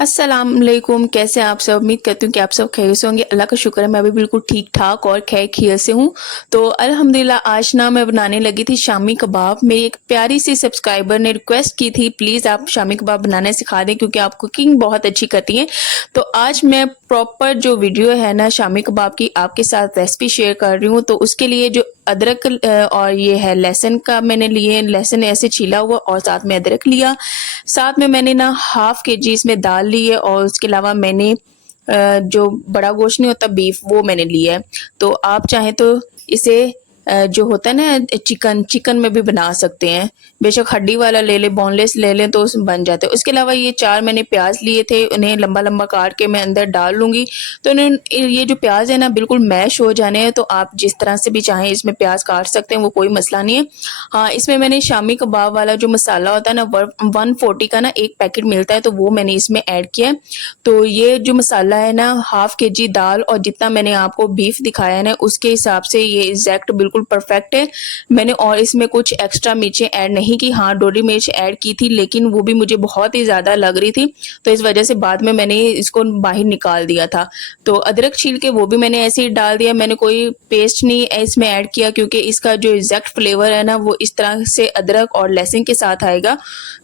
अस्सलाम वालेकुम। कैसे हैं आप सब? उम्मीद करती हूँ कि आप सब खैरियत से होंगे। अल्लाह का शुक्र है मैं भी बिल्कुल ठीक-ठाक और खैर-खैरियत से हूँ। तो अल्हम्दुलिल्लाह आज ना मैं बनाने लगी थी शामी कबाब। मेरी एक प्यारी-सी सब्सक्राइबर ने रिक्वेस्ट की थी, प्लीज़ आप शामी कबाब बनाना सिखा दें क्योंकि आप कुकिंग बहुत अच्छी करती हैं। तो आज मैं प्रॉपर जो वीडियो है ना शामी कबाब की आपके साथ रेसिपी शेयर कर रही हूँ। तो उसके लिए जो अदरक और ये है लहसुन का मैंने लिए, लहसुन ऐसे छीला हुआ और साथ में अदरक लिया। साथ में मैंने ना हाफ केजी इसमें दाल ली है और उसके अलावा मैंने जो बड़ा गोश्त नहीं होता बीफ वो मैंने लिया है। तो आप चाहें तो इसे जो होता है ना चिकन में भी बना सकते हैं। बेशक हड्डी वाला ले लें, बोनलेस ले लें तो उसमें बन जाते हैं। उसके अलावा ये 4 मैंने प्याज लिए थे, उन्हें लंबा-लंबा काट के मैं अंदर डाल लूँगी। तो ये जो प्याज है ना बिल्कुल मैश हो जाने हैं, तो आप जिस तरह से भी चाहें इसमें प्याज काट सकते हैं, वो कोई मसला नहीं है। हाँ, इसमें मैंने शामी कबाब वाला जो मसाला होता है ना 140 का ना एक पैकेट मिलता है, तो वो मैंने इसमें ऐड किया है। तो ये जो मसाला है ना हाफ केजी दाल और जितना मैंने आपको बीफ दिखाया है ना उसके हिसाब से ये एग्जैक्ट बिल्कुल परफेक्ट है। मैंने और इसमें कुछ एक्स्ट्रा मिर्चें ऐड नहीं की। हाँ, डोडी मिर्च ऐड की थी लेकिन वो भी मुझे बहुत ही ज़्यादा लग रही थी, तो इस वजह से बाद में मैंने इसको बाहर निकाल दिया था। तो अदरक छील के वो भी मैंने ऐसे ही डाल दिया। मैंने कोई पेस्ट नहीं इसमें ऐड किया क्योंकि इसका जो एग्जैक्ट फ्लेवर है ना वो इस तरह से अदरक और लहसुन के साथ आएगा।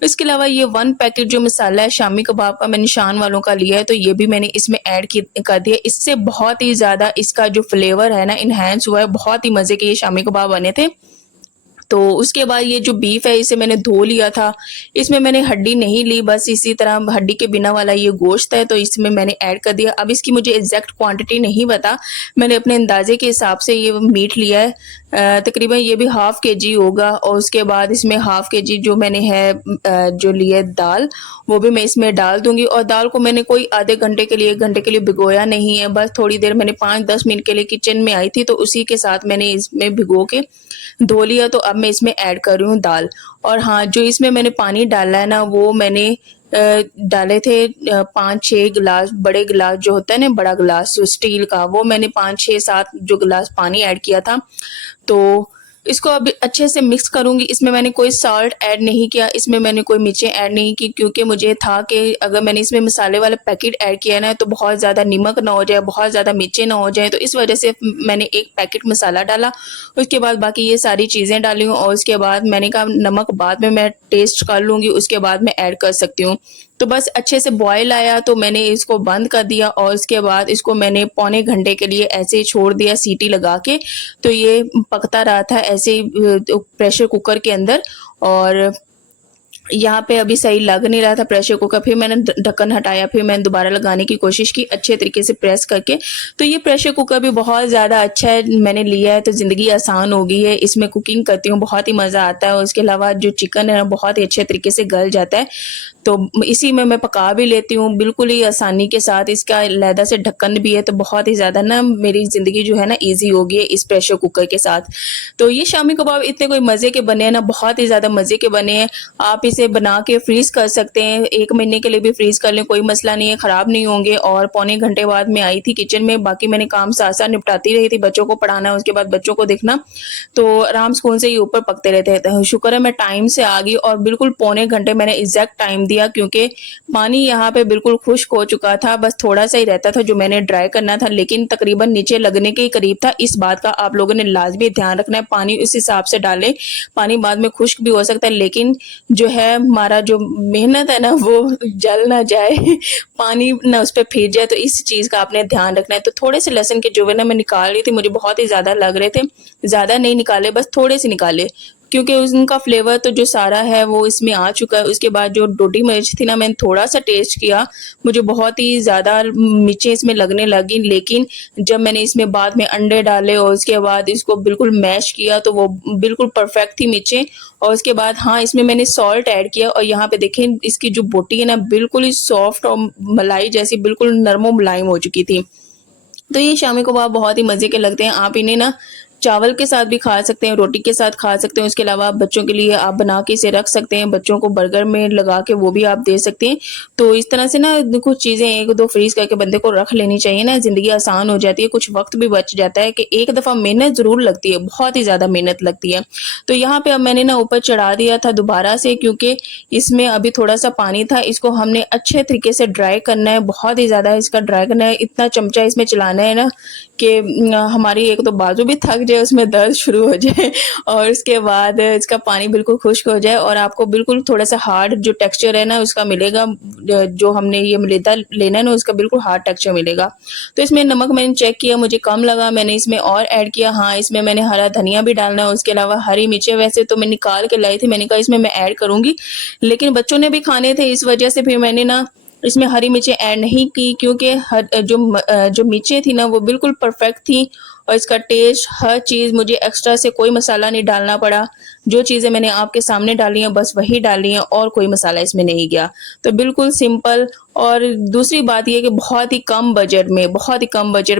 इसके अलावा ये 1 पैकेट जो मसाला है शामी कबाब का मैंने शान वालों का लिया है, तो ये भी मैंने इसमें ऐड कर दिया। इससे बहुत ही ज़्यादा इसका जो फ्लेवर है ना इनहैंस हुआ है, बहुत ही मज़े के ये शामी कबाब बने थे। तो उसके बाद ये जो बीफ है इसे मैंने धो लिया था। इसमें मैंने हड्डी नहीं ली, बस इसी तरह हड्डी के बिना वाला ये गोश्त है, तो इसमें मैंने ऐड कर दिया। अब इसकी मुझे एग्जैक्ट क्वांटिटी नहीं पता, मैंने अपने अंदाजे के हिसाब से ये मीट लिया है। तकरीबन ये भी हाफ केजी होगा और उसके बाद इसमें हाफ केजी जो मैंने है जो लिए दाल वो भी मैं इसमें डाल दूंगी। और दाल को मैंने कोई आधे घंटे के लिए 1 घंटे के लिए भिगोया नहीं है, बस थोड़ी देर मैंने 5-10 मिनट के लिए किचन में आई थी तो उसी के साथ मैंने इसमें भिगो के धो लिया। तो अब मैं इसमें ऐड कर रही हूँ दाल। और हाँ, जो इसमें मैंने पानी डाला है ना वो मैंने डाले थे 5-6 गिलास, बड़े गिलास जो होता है ना बड़ा गिलास स्टील का, वो मैंने 5-6-7 जो गिलास पानी ऐड किया था। तो इसको अभी अच्छे से मिक्स करूंगी। इसमें मैंने कोई सॉल्ट ऐड नहीं किया, इसमें मैंने कोई मिर्चें ऐड नहीं की क्योंकि मुझे था कि अगर मैंने इसमें मसाले वाला पैकेट ऐड किया ना तो बहुत ज़्यादा नमक ना हो जाए, बहुत ज़्यादा मिर्चें ना हो जाए, तो इस वजह से मैंने 1 पैकेट मसाला डाला। उसके बाद बाकी ये सारी चीज़ें डाली हूँ और उसके बाद मैंने कहा नमक बाद में मैं टेस्ट कर लूँगी, उसके बाद मैं ऐड कर सकती हूँ। तो बस अच्छे से बॉयल आया तो मैंने इसको बंद कर दिया और उसके बाद इसको मैंने पौने घंटे के लिए ऐसे ही छोड़ दिया सीटी लगा के। तो ये पकता रहा था ऐसे ही प्रेशर कुकर के अंदर। और यहाँ पे अभी सही लग नहीं रहा था प्रेशर कुकर, फिर मैंने ढक्कन हटाया, फिर मैंने दोबारा लगाने की कोशिश की अच्छे तरीके से प्रेस करके। तो ये प्रेशर कुकर भी बहुत ज़्यादा अच्छा है, मैंने लिया है तो ज़िंदगी आसान हो गई है। इसमें कुकिंग करती हूँ बहुत ही मज़ा आता है। उसके अलावा जो चिकन है बहुत ही अच्छे तरीके से गल जाता है, तो इसी में मैं पका भी लेती हूँ बिल्कुल ही आसानी के साथ। इसका अलहदा से ढक्कन भी है तो बहुत ही ज़्यादा ना मेरी ज़िंदगी जो है ना ईजी हो गई है इस प्रेशर कुकर के साथ। तो ये शामी कबाब इतने कोई मज़े के बने हैं ना, बहुत ही ज़्यादा मज़े के बने हैं। आप इसे बना के फ्रीज़ कर सकते हैं, 1 महीने के लिए भी फ्रीज़ कर लें, कोई मसला नहीं है, ख़राब नहीं होंगे। और पौने घंटे बाद मैं आई थी किचन में, बाकी मैंने काम साथ-साथ निपटाती रही थी, बच्चों को पढ़ाना, उसके बाद बच्चों को देखना, तो आराम सुकून से ये ऊपर पकते रहते हैं। तो शुक्र है मैं टाइम से आ गई और बिल्कुल पौने घंटे मैंने एग्जैक्ट टाइम दिया क्योंकि पानी यहाँ पे बिल्कुल खुश्क हो चुका था, बस थोड़ा-सा ही रहता था जो मैंने ड्राई करना था, लेकिन तकरीबन नीचे लगने के करीब था। इस बात का आप लोगों ने लाज़मी ध्यान रखना है, पानी उस हिसाब से डालें, पानी बाद में खुश्क भी हो सकता है लेकिन जो है हमारा जो मेहनत है ना वो जल ना जाए पानी ना उस पे फिर जाए, तो इस चीज़ का आपने ध्यान रखना है। तो थोड़े से लहसुन के जो है ना मैं निकाल रही थी, मुझे बहुत ही ज़्यादा लग रहे थे, ज़्यादा नहीं निकाले, बस थोड़े से निकाले क्योंकि उनका फ्लेवर तो जो सारा है वो इसमें आ चुका है। उसके बाद जो डोडी मिर्च थी ना मैंने थोड़ा-सा टेस्ट किया, मुझे बहुत ही ज़्यादा मिर्चें इसमें लगने लगी, लेकिन जब मैंने इसमें बाद में अंडे डाले और उसके बाद इसको बिल्कुल मैश किया तो वो बिल्कुल परफेक्ट थी मिर्चें। और उसके बाद हाँ, इसमें मैंने सॉल्ट ऐड किया और यहाँ पे देखें इसकी जो बोटी है ना बिल्कुल ही सॉफ्ट और मलाई जैसी बिल्कुल नरम और मुलायम हो चुकी थी। तो ये शामी कबाब बहुत ही मज़े के लगते हैं। आप इन्हें ना चावल के साथ भी खा सकते हैं, रोटी के साथ खा सकते हैं। उसके अलावा बच्चों के लिए आप बना के इसे रख सकते हैं, बच्चों को बर्गर में लगा के वो भी आप दे सकते हैं। तो इस तरह से ना कुछ चीज़ें 1-2 फ्रीज़ करके बंदे को रख लेनी चाहिए ना, ज़िंदगी आसान हो जाती है, कुछ वक़्त भी बच जाता है कि एक दफ़ा मेहनत ज़रूर लगती है, बहुत ही ज़्यादा मेहनत लगती है। तो यहाँ पे अब मैंने ना ऊपर चढ़ा दिया था दोबारा से, क्योंकि इसमें अभी थोड़ा-सा पानी था, इसको हमने अच्छे तरीके से ड्राई करना है, बहुत ही ज़्यादा इसका ड्राई करना है, इतना चमचा इसमें चलाना है ना कि हमारी एक तो बाजू भी थक जाए, उसमें दर्द शुरू हो जाए और उसके बाद इसका पानी बिल्कुल खुश्क हो जाए और आपको बिल्कुल थोड़ा-सा हार्ड जो टेक्सचर है ना उसका मिलेगा। जो हमने ये मैदा लेना है ना उसका बिल्कुल हार्ड टेक्सचर मिलेगा। तो इसमें नमक मैंने चेक किया, मुझे कम लगा, मैंने इसमें और ऐड किया। हाँ, इसमें मैंने हरा धनिया भी डालना है, उसके अलावा हरी मिर्चें वैसे तो मैं निकाल के लाई थी, मैंने कहा इसमें मैं ऐड करूँगी, लेकिन बच्चों ने भी खाने थे, इस वजह से फिर मैंने ना इसमें हरी मिर्चें ऐड नहीं की, क्योंकि जो मिर्चें थी ना वो बिल्कुल परफेक्ट थी और इसका टेस्ट हर चीज़ मुझे एक्स्ट्रा से कोई मसाला नहीं डालना पड़ा। जो चीज़ें मैंने आपके सामने डाली हैं बस वही डाली हैं और कोई मसाला इसमें नहीं गया। तो बिल्कुल सिंपल। और दूसरी बात ये है कि बहुत ही कम बजट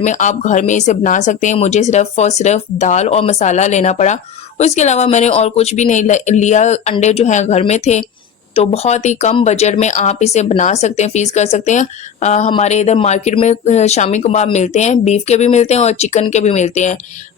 में आप घर में इसे बना सकते हैं। मुझे सिर्फ़ और सिर्फ़ दाल और मसाला लेना पड़ा। उसके अलावा मैंने और कुछ भी नहीं ल लिया, अंडे जो हैं घर में थे। तो बहुत ही कम बजट में आप इसे बना सकते हैं, फ़ीज़ कर सकते हैं। हमारे इधर मार्केट में शामी कबाब मिलते हैं, बीफ के भी मिलते हैं और चिकन के भी मिलते हैं।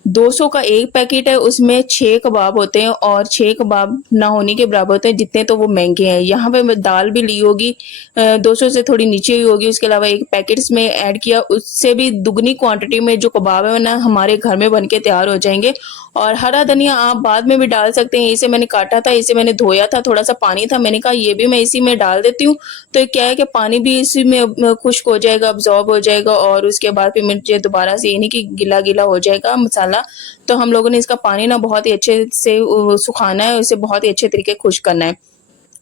200 का 1 पैकेट है, उसमें 6 कबाब होते हैं और 6 कबाब ना होने के बराबर होते हैं, जितने तो वो महँगे हैं। यहाँ पे मैं दाल भी ली होगी 200 से थोड़ी नीचे ही होगी, उसके अलावा 1 पैकेट इसमें ऐड किया, उससे भी दुगनी क्वांटिटी में जो कबाब है ना हमारे घर में बन के तैयार हो जाएँगे। और हरा धनिया आप बाद में भी डाल सकते हैं, इसे मैंने काटा था, इसे मैंने धोया था, थोड़ा-सा पानी था, मैंने कहा ये भी मैं इसी में डाल देती हूँ, तो क्या है कि पानी भी इसी में खुश्क हो जाएगा, अब्ज़ॉर्ब हो जाएगा और उसके बाद फिर मुझे दोबारा से ये नहीं कि गीला-गीला हो जाएगा मसाला। तो हम लोगों ने इसका पानी ना बहुत ही अच्छे से सुखाना है, उसे बहुत ही अच्छे तरीके खुश्क करना है।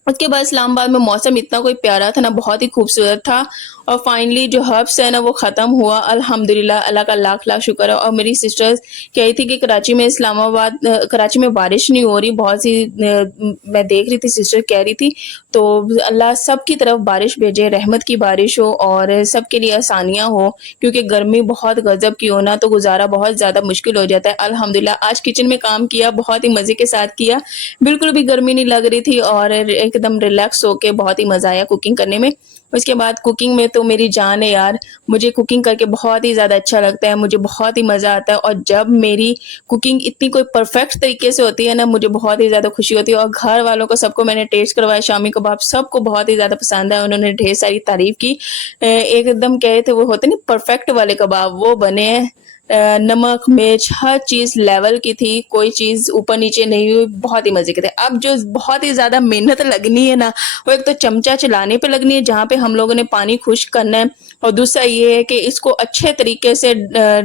उसके बाद इस्लामाबाद में मौसम इतना कोई प्यारा था ना, बहुत ही खूबसूरत था और फाइनली जो हर्ब्स है ना वो ख़त्म हुआ, अल्हम्दुलिल्लाह, अल्लाह का लाख-लाख शुक्र है। और मेरी सिस्टर्स कह रही थी कि कराची में बारिश नहीं हो रही, बहुत सी मैं देख रही थी सिस्टर कह रही थी, तो अल्लाह सबकी तरफ बारिश भेजे, रहमत की बारिश हो और सबके लिए आसानियाँ हो, क्योंकि गर्मी बहुत गज़ब की हो ना तो गुज़ारा बहुत ज़्यादा मुश्किल हो जाता है। अल्हम्दुलिल्लाह आज किचन में काम किया, बहुत ही मज़े के साथ किया, बिल्कुल भी गर्मी नहीं लग रही थी और एकदम रिलैक्स होके बहुत ही मज़ा आया कुकिंग करने में। उसके बाद कुकिंग में तो मेरी जान है यार, मुझे कुकिंग करके बहुत ही ज़्यादा अच्छा लगता है, मुझे बहुत ही मज़ा आता है और जब मेरी कुकिंग इतनी कोई परफेक्ट तरीके से होती है ना, मुझे बहुत ही ज़्यादा खुशी होती है। और घर वालों को सबको मैंने टेस्ट करवाया शामी कबाब, सबको बहुत ही ज़्यादा पसंद आया, उन्होंने ढेर सारी तारीफ़ की। एकदम कहे थे वो होते नहीं परफेक्ट वाले कबाब, वो बने हैं। नमक, मिर्च हर चीज़ लेवल की थी, कोई चीज़ ऊपर-नीचे नहीं हुई, बहुत ही मज़े के थे। अब जो बहुत ही ज़्यादा मेहनत लगनी है ना, वो एक तो चमचा चलाने पे लगनी है, जहाँ पे हम लोगों ने पानी खुश्क करना है और दूसरा ये है कि इसको अच्छे तरीके से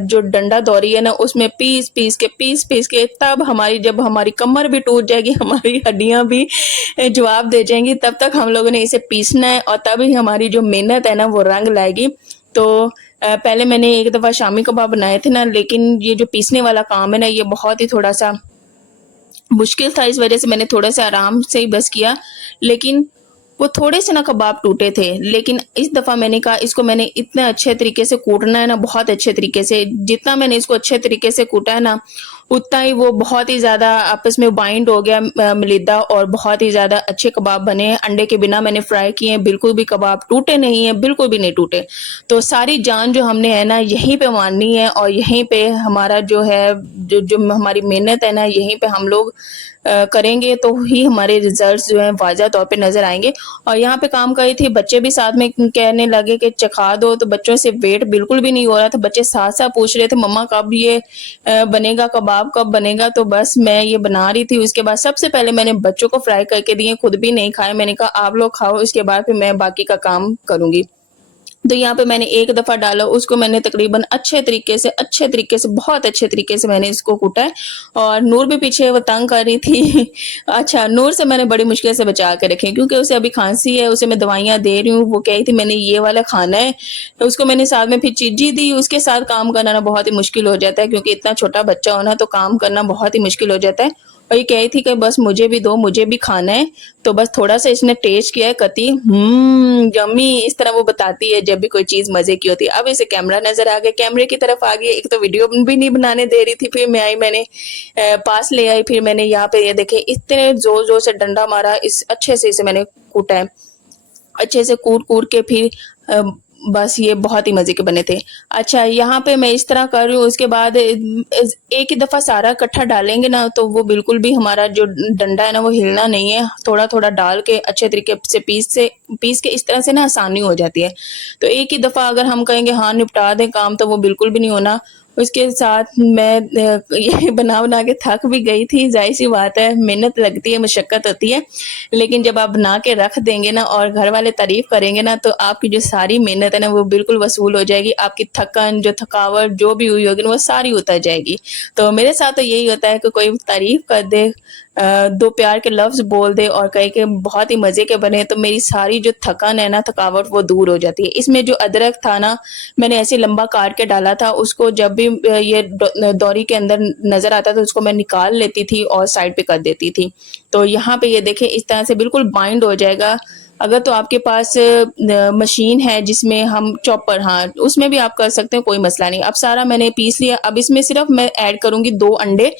जो डंडा दौरी है ना, उसमें पीस-पीस के तब जब हमारी कमर भी टूट जाएगी, हमारी हड्डियाँ भी जवाब दे जाएँगी, तब तक हम लोगों ने इसे पीसना है और तभी हमारी जो मेहनत है ना, वो रंग लाएगी। तो पहले मैंने एक दफ़ा शामी कबाब बनाए थे ना, लेकिन ये जो पीसने वाला काम है ना, ये बहुत ही थोड़ा-सा मुश्किल था, इस वजह से मैंने थोड़ा-सा आराम से ही बस किया। लेकिन वो थोड़े से ना कबाब टूटे थे, लेकिन इस दफ़ा मैंने कहा इसको मैंने इतने अच्छे तरीके से कूटना है ना, बहुत अच्छे तरीके से, जितना मैंने इसको अच्छे तरीके से कूटा है ना, उतना ही वो बहुत ही ज़्यादा आपस में बाइंड हो गया मलिदा और बहुत ही ज़्यादा अच्छे कबाब बने हैं। अंडे के बिना मैंने फ्राई किए हैं, बिल्कुल भी कबाब टूटे नहीं हैं, बिल्कुल भी नहीं टूटे। तो सारी जान जो हमने है ना यहीं पे मारनी है और यहीं पे हमारा जो है जो हमारी मेहनत है ना, यहीं पे हम लोग करेंगे तो ही हमारे रिजल्ट्स जो हैं वाज़ह तौर पे नज़र आएँगे। और यहाँ पे काम कर रही थी, बच्चे भी साथ में कहने लगे कि चखा दो, तो बच्चों से वेट बिल्कुल भी नहीं हो रहा था। बच्चे साथ-साथ पूछ रहे थे मम्मा कब ये बनेगा कबाब, कब बनेगा? तो बस मैं ये बना रही थी। उसके बाद सबसे पहले मैंने बच्चों को फ्राई करके दिए, खुद भी नहीं खाए। मैंने कहा आप लोग खाओ, इसके बाद फिर मैं बाकी का काम करूँगी। तो यहाँ पे मैंने एक दफ़ा डाला, उसको मैंने तकरीबन अच्छे तरीके से, बहुत अच्छे तरीके से मैंने इसको कूटा है। और नूर भी पीछे वो तंग कर रही थी। अच्छा, नूर से मैंने बड़ी मुश्किल से बचा के रखे, क्योंकि उसे अभी खाँसी है, उसे मैं दवाइयाँ दे रही हूँ। वो कह रही थी मैंने ये वाला खाना है, तो उसको मैंने साथ में फिर चीज़ी दी। उसके साथ काम करना ना बहुत ही मुश्किल हो जाता है, क्योंकि इतना छोटा बच्चा हो ना तो काम करना बहुत ही मुश्किल हो जाता है। और ये कह रही थी कि बस मुझे भी दो, मुझे भी खाना है। तो बस थोड़ा-सा इसने टेस्ट किया है, कहती यम्मी, इस तरह वो बताती है जब भी कोई चीज़ मज़े की होती है। अब इसे कैमरा नज़र आ गया, कैमरे की तरफ आ गई, एक तो वीडियो भी नहीं बनाने दे रही थी, फिर मैं आई, मैंने पास ले आई, फिर मैंने यहाँ पे ये देखें इतने ज़ोर-ज़ोर से डंडा मारा, इस अच्छे से इसे मैंने कूटा है। अच्छे से कूट-कूट के फिर बस ये बहुत ही मज़े के बने थे। अच्छा, यहाँ पे मैं इस तरह कर रही हूँ, उसके बाद एक ही दफ़ा सारा इकट्ठा डालेंगे ना तो वो बिल्कुल भी हमारा जो डंडा है ना वो हिलना नहीं है। थोड़ा-थोड़ा डाल के अच्छे तरीके से पीस के इस तरह से ना आसानी हो जाती है। तो एक ही दफ़ा अगर हम कहेंगे हाँ निपटा दें काम, तो वो बिल्कुल भी नहीं होना। उसके साथ मैं ये बना-बना के थक भी गई थी, ज़ाहिर-सी बात है, मेहनत लगती है, मशक्कत होती है। लेकिन जब आप बना के रख देंगे ना और घर वाले तारीफ़ करेंगे ना, तो आपकी जो सारी मेहनत है ना वो बिल्कुल वसूल हो जाएगी। आपकी थकन, जो थकावट जो भी हुई होगी ना वो सारी उतर जाएगी। तो मेरे साथ तो यही होता है कि कोई तारीफ़ कर दे, 2 प्यार के लफ्ज़ बोल दे और कहे कि बहुत ही मज़े के बने, तो मेरी सारी जो थकन है ना, थकावट वो दूर हो जाती है। इसमें जो अदरक था ना, मैंने ऐसे लंबा काट के डाला था, उसको जब भी ये दौरी के अंदर नज़र आता था, उसको मैं निकाल लेती थी और साइड पे कर देती थी। तो यहाँ पे ये देखें इस तरह से बिल्कुल बाइंड हो जाएगा। अगर तो आपके पास मशीन है जिसमें हम चॉपर, हाँ, उसमें भी आप कर सकते हैं, कोई मसला नहीं। अब सारा मैंने पीस लिया, अब इसमें सिर्फ़ मैं ऐड करूँगी 2 अंडे।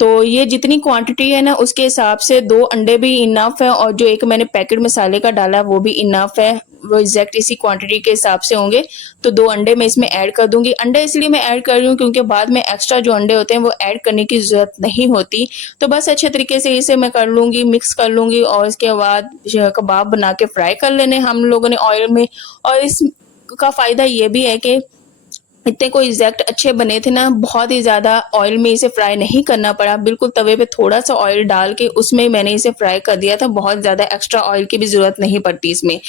तो ये जितनी क्वांटिटी है ना उसके हिसाब से 2 अंडे भी इनफ है और जो एक मैंने पैकेट मसाले का डाला वो भी इनफ है। वो एग्ज़ैक्ट इसी क्वांटिटी के हिसाब से होंगे। तो 2 अंडे मैं इसमें ऐड कर दूँगी। अंडे इसलिए मैं ऐड कर रही हूँ क्योंकि बाद में एक्स्ट्रा जो अंडे होते हैं वो ऐड करने की ज़रूरत नहीं होती। तो बस अच्छे तरीके से इसे मैं कर लूँगी, मिक्स कर लूँगी और इसके बाद कबाब बना के फ्राई कर लेने हम लोगों ने ऑयल में। और इसका फ़ायदा ये भी है कि इतने कोई एग्ज़ैक्ट अच्छे बने थे ना, बहुत ही ज़्यादा ऑयल में इसे फ्राई नहीं करना पड़ा, बिल्कुल तवे पे थोड़ा-सा ऑयल डाल के उसमें मैंने इसे फ्राई कर दिया था, बहुत ज़्यादा एक्स्ट्रा ऑयल की भी ज़रूरत नहीं पड़ती इसमें।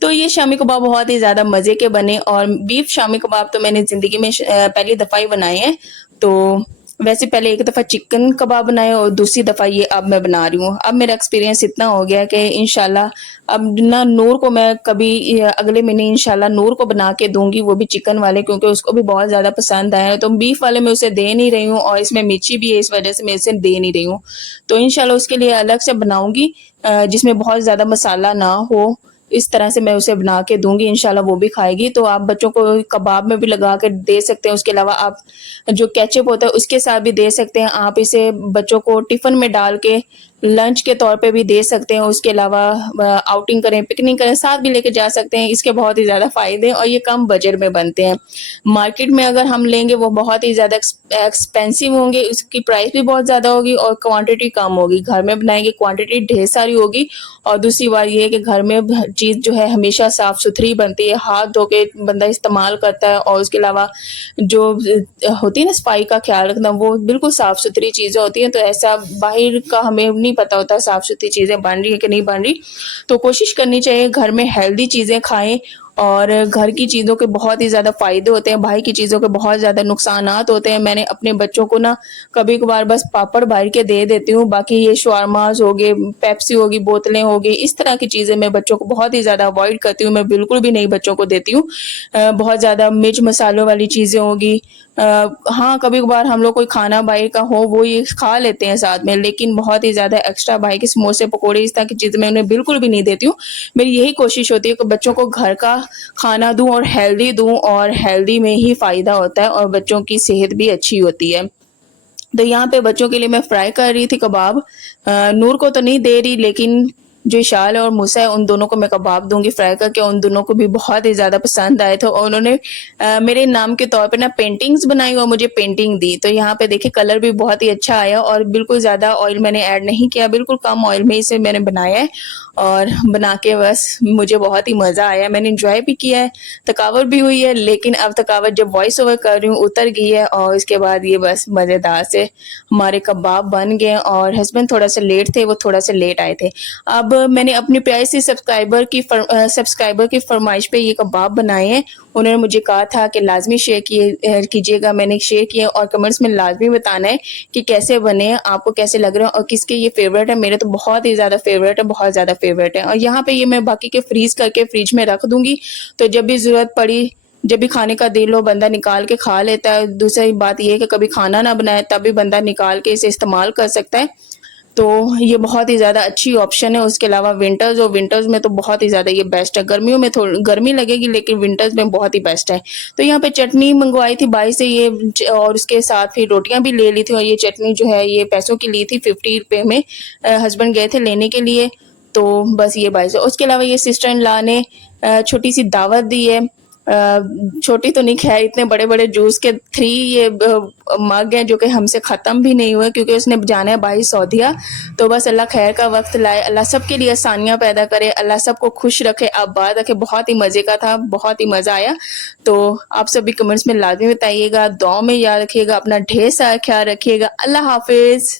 तो ये शामी कबाब बहुत ही ज़्यादा मज़े के बने और बीफ शामी कबाब तो मैंने ज़िंदगी में पहली दफ़ा ही बनाए हैं। तो वैसे पहले एक दफ़ा चिकन कबाब बनाए और दूसरी दफ़ा ये अब मैं बना रही हूँ। अब मेरा एक्सपीरियंस इतना हो गया कि इंशाल्लाह अब ना नूर को मैं कभी अगले महीने इंशाल्लाह नूर को बना के दूँगी, वो भी चिकन वाले, क्योंकि उसको भी बहुत ज़्यादा पसंद आया है। तो बीफ वाले मैं उसे दे नहीं रही हूँ और इसमें मिर्ची भी है, इस वज़ह से मैं इसे दे नहीं रही हूँ। तो इंशाल्लाह उसके लिए अलग से बनाऊँगी, जिसमें बहुत ज़्यादा मसाला ना हो। इस तरह से मैं उसे बना के दूँगी, इंशाल्लाह वो भी खाएगी। तो आप बच्चों को कबाब में भी लगा के दे सकते हैं, उसके अलावा आप जो केचअप होता है उसके साथ भी दे सकते हैं। आप इसे बच्चों को टिफ़िन में डाल के लंच के तौर पे भी दे सकते हैं। उसके अलावा आउटिंग करें, पिकनिक करें, साथ भी लेके जा सकते हैं। इसके बहुत ही ज़्यादा फ़ायदे हैं और ये कम बजट में बनते हैं। मार्केट में अगर हम लेंगे वो बहुत ही ज़्यादा एक्सपेंसिव होंगे, उसकी प्राइस भी बहुत ज़्यादा होगी और क्वांटिटी कम होगी। घर में बनाएँगे क्वांटिटी ढेर सारी होगी और दूसरी बात ये है कि घर में चीज़ जो है हमेशा साफ़-सुथरी बनती है, हाथ धो के बंदा इस्तेमाल करता है और उसके अलावा जो होती है ना सफाई का ख़्याल रखना, वो बिल्कुल साफ़-सुथरी चीज़ें होती हैं। तो ऐसा बाहर का हमें नहीं पता होता साफ़-सुथरी चीज़ें बन रही हैं कि नहीं बन रही। तो कोशिश करनी चाहिए घर में हेल्दी चीज़ें खाएँ और घर की चीज़ों के बहुत ही ज़्यादा फ़ायदे होते हैं, बाहर की चीज़ों के बहुत ज़्यादा नुकसानात होते हैं। मैंने अपने बच्चों को ना कभी-कभार बस पापड़ बाहर के दे देती हूँ, बाकी ये शवारमाज़ हो गए, पेप्सी होगी, बोतलें हो गई, इस तरह की चीज़ें मैं बच्चों को बहुत ही ज़्यादा अवॉइड करती हूँ, मैं बिल्कुल भी नहीं बच्चों को देती हूँ। बहुत ज़्यादा मिर्च मसालों वाली चीज़ें होगी, हाँ, कभी-कभार हम लोग कोई खाना बाहर का हो वो ये खा लेते हैं साथ में, लेकिन बहुत ही ज़्यादा एक्स्ट्रा बाहर के समोसे, पकोड़े इस तरह की चीज़ें मैं उन्हें बिल्कुल भी नहीं देती हूँ। मेरी यही कोशिश होती है कि बच्चों को घर का खाना दूँ और हेल्दी में ही फ़ायदा होता है और बच्चों की सेहत भी अच्छी होती है। तो यहाँ पे बच्चों के लिए मैं फ्राई कर रही थी कबाब, नूर को तो नहीं दे रही, लेकिन जो इशाल है और मूसा है उन दोनों को मैं कबाब दूँगी फ्राई करके। उन दोनों को भी बहुत ही ज़्यादा पसंद आए थे और उन्होंने मेरे इनाम के तौर पे ना पेंटिंग्स बनाई और मुझे पेंटिंग दी। तो यहाँ पे देखिए कलर भी बहुत ही अच्छा आया और बिल्कुल ज़्यादा ऑयल मैंने ऐड नहीं किया, बिल्कुल कम ऑयल में इसे मैंने बनाया है और बना के बस मुझे बहुत ही मज़ा आया। मैंने एन्जॉय भी किया है, थकावट भी हुई है, लेकिन अब थकावट जब वॉइस ओवर कर रही हूँ उतर गई है और इसके बाद ये बस मज़ेदार से हमारे कबाब बन गए और हस्बैंड थोड़ा-सा लेट थे, वो थोड़ा-सा लेट आए थे। अब मैंने अपनी प्यारी सी सब्सक्राइबर की फ़रमाइश पे ये कबाब बनाए हैं। उन्होंने मुझे कहा था कि लाज़मी शेयर कीजिएगा, मैंने शेयर किए और कमेंट्स में लाज़मी बताना है कि कैसे बने हैं, आपको कैसे लग रहे हैं और किसके ये फ़ेवरेट है। मेरे तो बहुत ही ज़्यादा फ़ेवरेट है, बहुत ज़्यादा फ़ेवरेट है और यहाँ पे ये मैं बाकी के फ्रीज़ करके फ्रिज में रख दूँगी, तो जब भी ज़रूरत पड़ी जब भी खाने का दिल हो बंदा निकाल के खा लेता है। दूसरी बात ये है कि कभी खाना ना बनाए तब भी बंदा निकाल के इसे इस्तेमाल कर सकता है। तो ये बहुत ही ज़्यादा अच्छी ऑप्शन है। उसके अलावा विंटर्स में तो बहुत ही ज़्यादा ये बेस्ट है। गर्मियों में थोड़ी गर्मी लगेगी लेकिन विंटर्स में बहुत ही बेस्ट है। तो यहाँ पे चटनी मंगवाई थी बाई से और उसके साथ फिर रोटियां भी ले ली थी और ये चटनी जो है ये पैसों की ली थी 50 रुपये में। हस्बैंड गए थे लेने के लिए, तो बस ये बाई से। उसके अलावा ये सिस्टर इन लॉ ने छोटी सी दावत दी है। छोटी तो नहीं, खैर इतने बड़े बड़े जूस के 3 ये मग हैं जो कि हमसे ख़त्म भी नहीं हुए क्योंकि उसने जाना है भाई सऊदीया। तो बस अल्लाह खैर का वक्त लाए, अल्लाह सबके लिए आसानियाँ पैदा करे, अल्लाह सबको खुश रखे, आबाद रखे। बहुत ही मज़े का था, बहुत ही मज़ा आया। तो आप सभी कमेंट्स में लाजमी बताइएगा, दुआ में याद रखिएगा, अपना ढेर सारा ख्याल रखिएगा। अल्लाह हाफिज़।